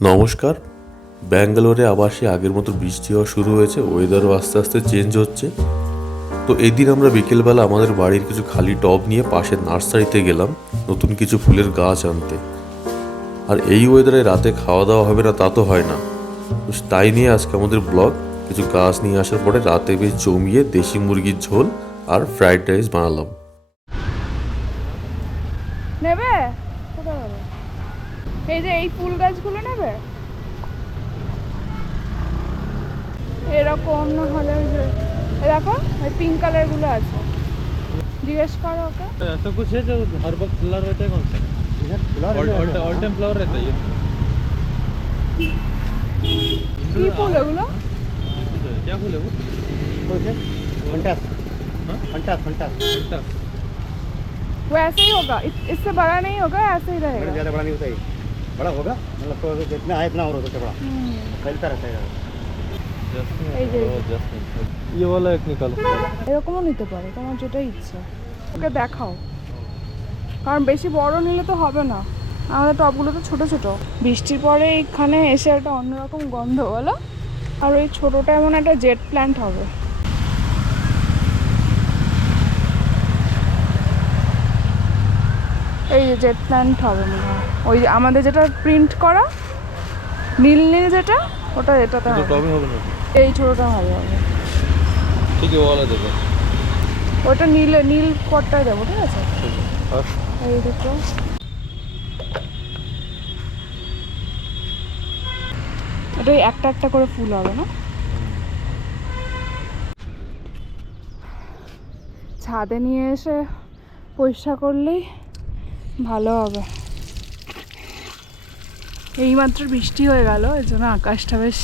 নমস্কার। ব্যাঙ্গালোরে আবার সে আগের মতো বৃষ্টি হওয়া শুরু হয়েছে, ওয়েদারও আস্তে আস্তে চেঞ্জ হচ্ছে। তো এই দিন আমরা বিকেলবেলা আমাদের বাড়ির কিছু খালি টব নিয়ে পাশের নার্সারিতে গেলাম নতুন কিছু ফুলের গাছ আনতে। আর এই ওয়েদারে রাতে খাওয়া দাওয়া হবে না তা তো হয় না, তো তাই নিয়ে আজকে আমাদের ব্লগ। কিছু গাছ নিয়ে আসার পরে রাতে বেশ জমিয়ে দেশি মুরগির ঝোল আর ফ্রাইড রাইস বানালাম। নেবে কোথায় যাবে? এই যে এই ফুল গাছগুলো নেবে, এরকম না হলে ওই যে দেখো ওই পিঙ্ক কালার গুলো আছে, জিজ্ঞেস করো ওকে। ऐसा कुछ है जो हर वक्त खुला रहता है? कौन सा ऑल टाइम फ्लावर रहता है ये? কি ফুল এগুলো? क्या फूल है वो? फंटास हाँ? फंटास फंटास फंटास। वो ऐसे ही होगा, इससे बड़ा नहीं होगा, ऐसे ही रहेगा। ज़्यादा बड़ा नहीं होता है, बड़ा होगा मतलब तो जितना है इतना और होता है बड़ा, फैलता रहता है। এই যে ये वाला एक निकालो। এরকমও নিতে পারে, তোমার যেটা ইচ্ছা। ওকে দেখাও, কারণ বেশি বড় নিলে তো হবে না, আমাদের টবগুলো তো ছোট ছোট। বৃষ্টির পরে এখানে এসে একটা অন্যরকম গন্ধ, বলো। আর ওই ছোটোটা এমন একটা জেট প্ল্যান্ট হবে। এই যে জেট প্ল্যান্ট হবে মনে হয়, ওই যে আমাদের যেটা প্রিন্ট করা নীল নীল যেটা, ওটা এটাতে तो হবে। टॉप में होगा ना? এই ছোটোটা ভালো হবে। ठीक है वो वाला देखो। ওটা নীল নীল পটটায় দেবো, ঠিক আছে। और এই দুটো এটা একটা একটা করে ফুল হবে না? ছাদে নিয়ে এসে পরিষ্কার করলেই ভালো হবে। এইমাত্র বৃষ্টি হয়ে গেল, এর জন্য আকাশটা বেশ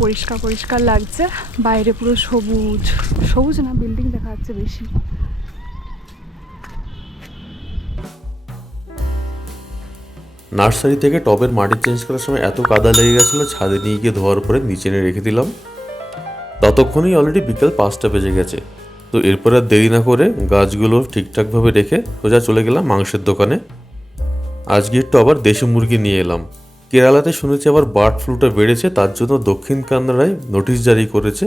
পরিষ্কার পরিষ্কার লাগছে। বাইরে পুরো সবুজ সবুজ না, বিল্ডিং দেখা যাচ্ছে বেশি। নার্সারি থেকে টবের মাটি চেঞ্জ করার সময় এত কাদা লেগে গেছিলো, ছাদে নিয়ে গিয়ে ধোয়ার পরে নিচে এনে রেখে দিলাম। ততক্ষণেই অলরেডি বিকেল 5টা বেজে গেছে। তো এরপর আর দেরি না করে গাছগুলো ঠিকঠাকভাবে রেখে সোজা চলে গেলাম মাংসের দোকানে। আজকে একটু আবার দেশি মুরগি নিয়ে এলাম। কেরালাতে শুনেছি আবার বার্ড ফ্লুটা বেড়েছে, তার জন্য দক্ষিণ কান্নাড়ায় নোটিশ জারি করেছে।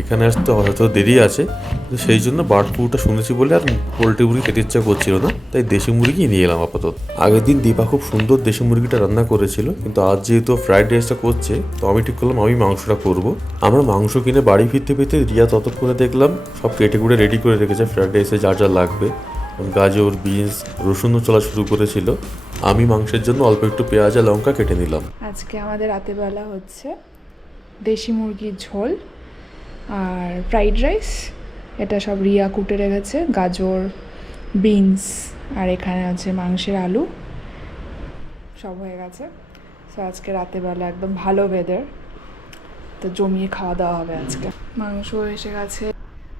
এখানে আসতে হয়তো দেরি আছে, তো সেই জন্য বার্ড ফ্লুটা শুনেছি বলে আর পোলট্রি মুরগি খেতে ইচ্ছা করছিল না, তাই দেশি মুরগি নিয়ে এলাম আপাতত। আগের দিন দীপা খুব সুন্দর দেশি মুরগিটা রান্না করেছিল, কিন্তু আজ যেহেতু ফ্রাইড রাইসটা করছে, তো আমি ঠিক করলাম আমি মাংসটা করব। আমরা মাংস কিনে বাড়ি ফিরতে ফিরতে রিয়া ততক্ষণে দেখলাম সব কেটে কুটে রেডি করে রেখেছে ফ্রাইড রাইসে যা যা লাগবে। গাজর, বিনস, রসুনও চলা শুরু করেছিল। আমি মাংসের জন্য অল্প একটু পেঁয়াজ আর লঙ্কা কেটে নিলাম। আজকে আমাদের রাতেরবেলা হচ্ছে দেশি মুরগির ঝোল আর ফ্রাইড রাইস। এটা সব রিয়া কুটে রেখেছে, গাজর, বিনস, আর এখানে আছে মাংসের আলু, সব হয়ে গেছে। সো আজকে রাতেরবেলা একদম ভালো ওয়েদার, তো জমিয়ে খাওয়া দাওয়া হবে আজকে। মাংস এসে গেছে।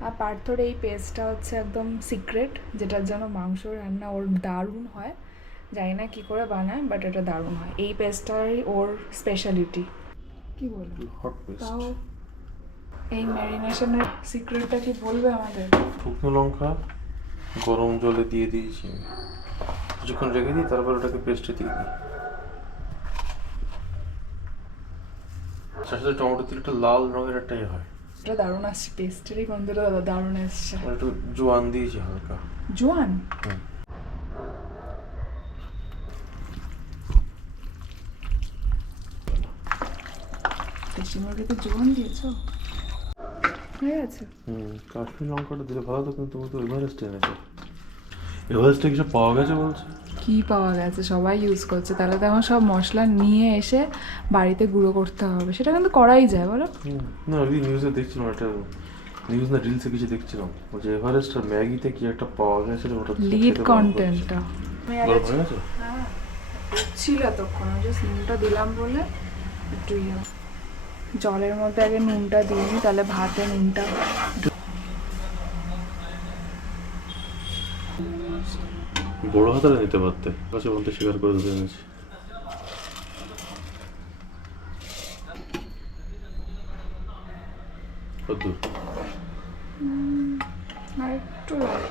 আর পার্থর এই পেস্টটা হচ্ছে একদম সিক্রেট, যেটার জন্য মাংস রান্না ওর দারুণ হয়। জানি না কী করে বানায়, বাট এটা দারুণ হয়। এই পেস্টটাই ওর স্পেশালিটি। কি বলবো, তাও এই ম্যারিনেশনের সিক্রেটটা কি বলবে আমাদের? শুকনো লঙ্কা গরম জলে দিয়ে দিয়েছি, কিছুক্ষণ রেখে দিই, তারপর ওটাকে পেস্টে দিয়ে দিই। সাথে টমেটো দিলে একটা লাল রঙের একটাই হয়। এটা দারুণ আসছে, পেস্টেরই গন্ধটা দারুণ এসছে। একটু জোয়ান দিয়েছি হালকা। জোয়ান? দেশি মুরগিতে জোয়ান দিয়েছো? হয়ে গেছে। কাশ্মীর লঙ্কাটা দিলে ভালো তো, কিন্তু তুমি তো এভারেস্ট এনেছো। এভারেস্টে কিছু পাওয়া গেছে বলছে? কি পাওয়া গেছে, সবাই ইউজ করছে। তাহলে তো আমার সব মশলা নিয়ে এসে বাড়িতে গুঁড়ো করতে হবে, সেটা কিন্তু করাই যায় বলো। না, ওই নিউজে দেখছিলাম, একটা নিউজ না রিলসে কিছু দেখছিলাম, বলছে এভারেস্ট আর ম্যাগিতে কি একটা পাওয়া গেছে, ওটা লিড কন্টেন্টটা গরম হয়ে গেছে। হ্যাঁ ছিল তখন, জাস্ট নুনটা দিলাম বলে একটু জলের মধ্যে আগে নুনটা দিইনি, তাহলে ভাতে নুনটা। বড় হাতালে নিতে পারতে, কাছে বলতে স্বীকার করে দিতে এনেছি। কদ্দূর? আর একটু লাগে।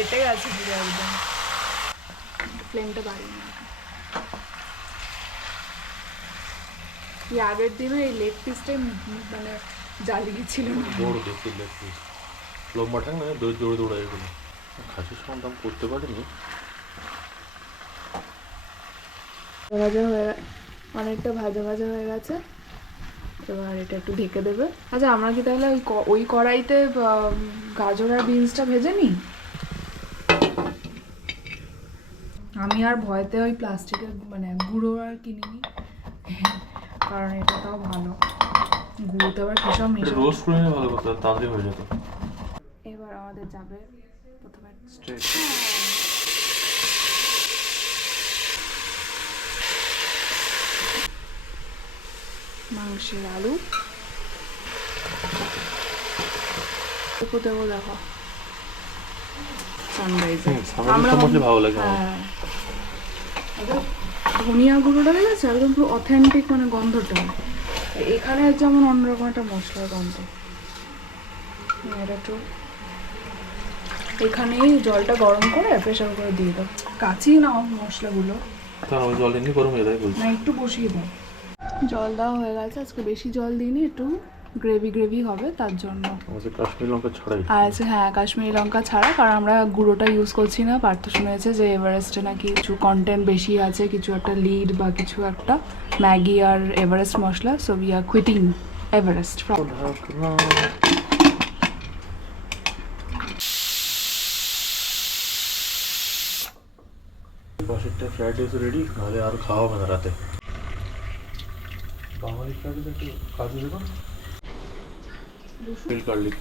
এটাই আছে পুরো একদম, ফ্লেমটা বাড়িয়ে না। আগের দিনও এই লেগ পিসটাই মানে জ্বালিয়েছিল না। বড় দেখি লেগ পিস লম্বা ঠাক না, দৌড়ে দৌড়ে এগুলো খাসির সমান দাম করতে পারিনি। ভাজা হয়ে অনেকটা ভাজা ভাজা হয়ে গেছে, এবার এটা একটু ঢেকে দেবে। আচ্ছা আমরা কি তাহলে ওই কড়াইতে গাজর আর বিনসটা ভেজে নিই? আমি আর ভয়তে ওই প্লাস্টিকের মানে গুঁড়ো আর কিনিনি, কারণ এটা তাও ভালো, গুঁড়োতে আবার কিসব মিশে। রোস্ট করে নিলে ভালো করতে, তাড়াতাড়ি হয়ে যেত। এবার আমাদের যাবে প্রথমে স্ট্রেট মাংসের আলু দেবো দেবো, দেখো সানরাইজে আমরা ভালো লাগে। হ্যাঁ ধনিয়া গুঁড়োটা দেখেছো একদম পুরো অথেন্টিক, মানে গন্ধটা এখানে যেমন অন্যরকম একটা মশলার গন্ধ। এটা একটু এখানেই জলটা গরম করে প্রেশার করে দিয়ে দাও, কাচিয়ে নাও মশলাগুলো। তার জল এমনি গরম হয়ে যায় বলছি। না একটু বসিয়ে দাও, জল দেওয়া হয়ে গেছে। আজকে বেশি জল দিইনি, একটু গ্রেভি গ্রেভি হবে তার জন্য। আমাদের কাশ্মীরি লঙ্কা ছাড়াই আচ্ছা হ্যাঁ, কাশ্মীরি লঙ্কা ছাড়া, কারণ আমরা গুঁড়োটা ইউজ করছি না। পার্থ শুনেছে যে এভারেস্টে নাকি কিছু কন্টেন্ট বেশি আছে, কিছু একটা লিড বা কিছু একটা, ম্যাগি আর এভারেস্ট মশলা, so we are quitting Everest. পাশেরটা ফ্রাইড রাইস রেডি, নাহলে আর খাওয়া হবে না রাতে। বাঙালি ফ্রাইড রাইস একটু কাজু দেবেন, তেল গার্লিক।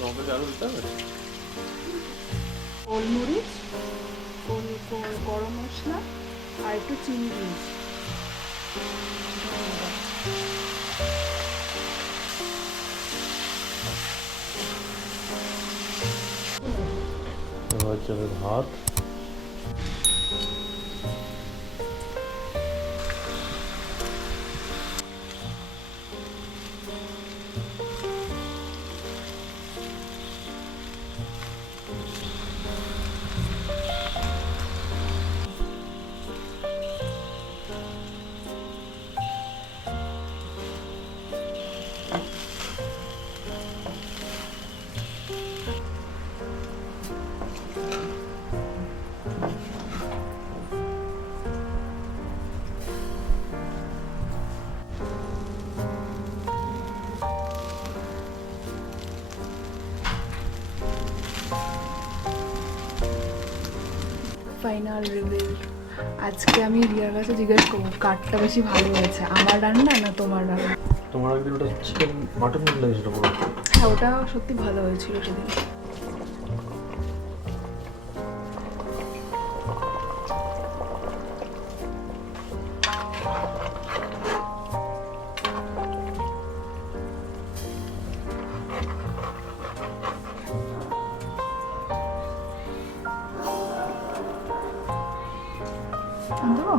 লঙ্কা আরও দিতে হবে, গোলমরিচ, গরম মশলা আর একটু চিনি দিয়েছি। এবার যাবে ভাত। Final reveal. আজকে আমি রিয়ার কাছে জিজ্ঞেস করবো কারটা বেশি ভালো হয়েছে, আমার রান্না না তোমার রান্না। তোমার একদিন ওটা চিকেন মাটন লেগেছিল পুরো। হ্যাঁ ওটা সত্যি ভালো হয়েছিল সেদিন। দেবো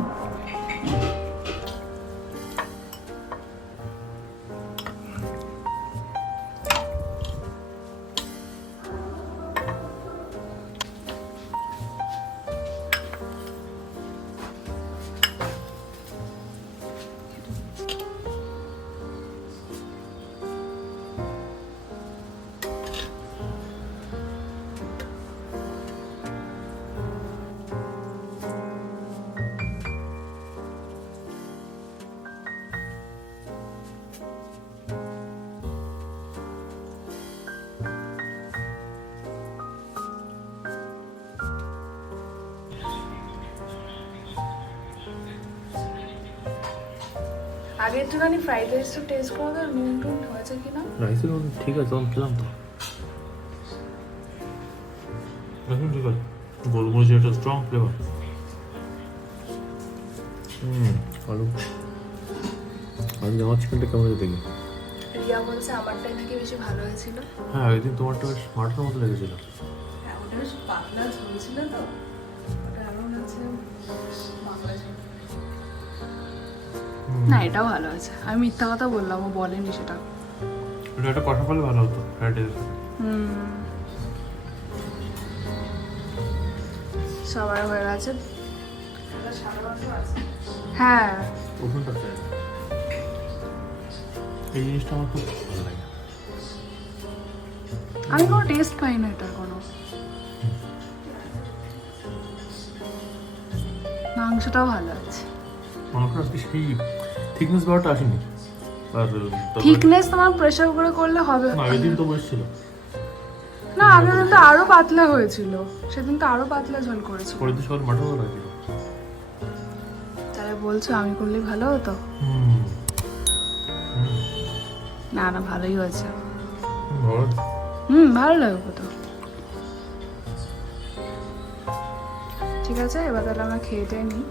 আগে একটুখানি ফ্রাইড রাইসটা টেস্ট করে দাও, নুন টুন হয়েছে কিনা। রাইসের ঠিক আছে, তখন খেলাম তো। এখন ঠিক আছে, গোলমরিচের একটা স্ট্রং ফ্লেভার। ভালো। আজ আমার চিকেনটা কেমন হয়েছে দেখি। রিয়া বলছে আমারটাই নাকি বেশি ভালো হয়েছিল। হ্যাঁ, ওই দিন তোমারটা বেশ মাটনের মতো লেগেছিল। হ্যাঁ, ওটা বেশ পাতলা ঝোল ছিল তো, ওটা আরও মনে হচ্ছে বাংলা ঝোল। না, এটাও ভালো আছে। আমি মিথ্যা কথা বললাম, ও বলেনি সেটা। এটা একটা কষা করলে ভালো হতো ফ্রাইড রাইস। সবার হয়ে গেছে। হ্যাঁ, ওভেনটা চাই। এই জিনিসটা আমার খুব ভালো লাগে। আমি কোনো টেস্ট পাই না এটা কোনো। মাংসটাও ভালো আছে। মাংসটা আজকে সেই থিকনেস ব্যাপারটা আসেনি। আর তারপরে- থিকনেস তোমার প্রেসার কুকারে করলে হবে। না, ওই দিন তো বসছিল। না, আগের দিন তো আরো পাতলা হয়েছিল, সেদিন তো আরো পাতলা ঝোল করেছিল। পরের দিন সকাল মাটন লাগছিল। তাহলে বলছো আমি করলেই ভালো হতো? না না, ভালোই হয়েছে। ভালো লাগবে তো। ঠিক আছে, এবার তাহলে আমরা খেয়ে নিই।